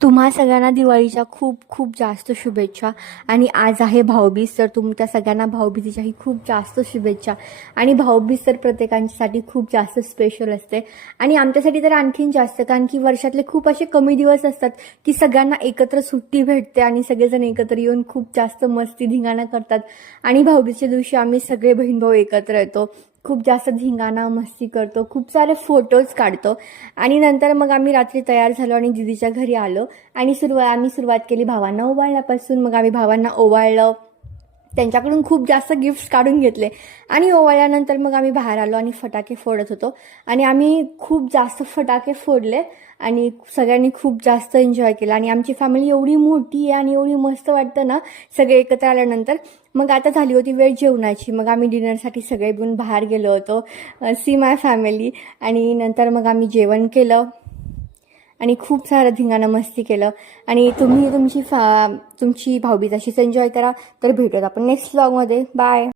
तुम्हा सगळ्यांना दिवाळीच्या खूप खूप जास्त शुभेच्छा. आणि आज आहे भाऊबीज, तर तुमच्या सगळ्यांना भाऊबीजेच्याही खूप जास्त शुभेच्छा. आणि भाऊबीज तर प्रत्येकांसाठी खूप जास्त स्पेशल असते आणि आमच्यासाठी तर आणखीन जास्त, कारण की वर्षातले खूप असे कमी दिवस असतात की सगळ्यांना एकत्र सुट्टी भेटते आणि सगळेजण एकत्र येऊन खूप जास्त मस्ती धिंगाणा करतात. आणि भाऊबीजेच्या दिवशी आम्ही सगळे बहीण भाऊ एकत्र येतो, खूप जास्त धिंगाणा मस्ती करतो, खूप सारे फोटोज काढतो. आणि नंतर मग आम्ही रात्री तयार झालो आणि दीदीच्या घरी आलो आणि आम्ही सुरुवात केली भावांना ओवाळण्यापासून. मग आम्ही भावांना ओवाळलं, त्यांच्याकडून खूप जास्त गिफ्ट्स काढून घेतले आणि ओवाळल्यानंतर मग आम्ही बाहेर आलो आणि फटाके फोडत होतो आणि आम्ही खूप जास्त फटाके फोडले आणि सगळ्यांनी खूप जास्त एन्जॉय केला. आणि आमची फॅमिली एवढी मोठी आहे आणि एवढी मस्त वाटतं ना सगळे एकत्र आल्यानंतर. मग आता झाली होती वेळ जेवणाची, मग आम्ही डिनरसाठी सगळे मिळून बाहेर गेलो होतो, सी माय फॅमिली. आणि नंतर मग आम्ही जेवण केलं आणि खूप सारं धिंगाणा मस्ती केलं. आणि तुम्ही तुमची भाऊबीज अशीच एन्जॉय करा. तर भेटूयात आपण नेक्स्ट व्लॉगमध्ये. बाय.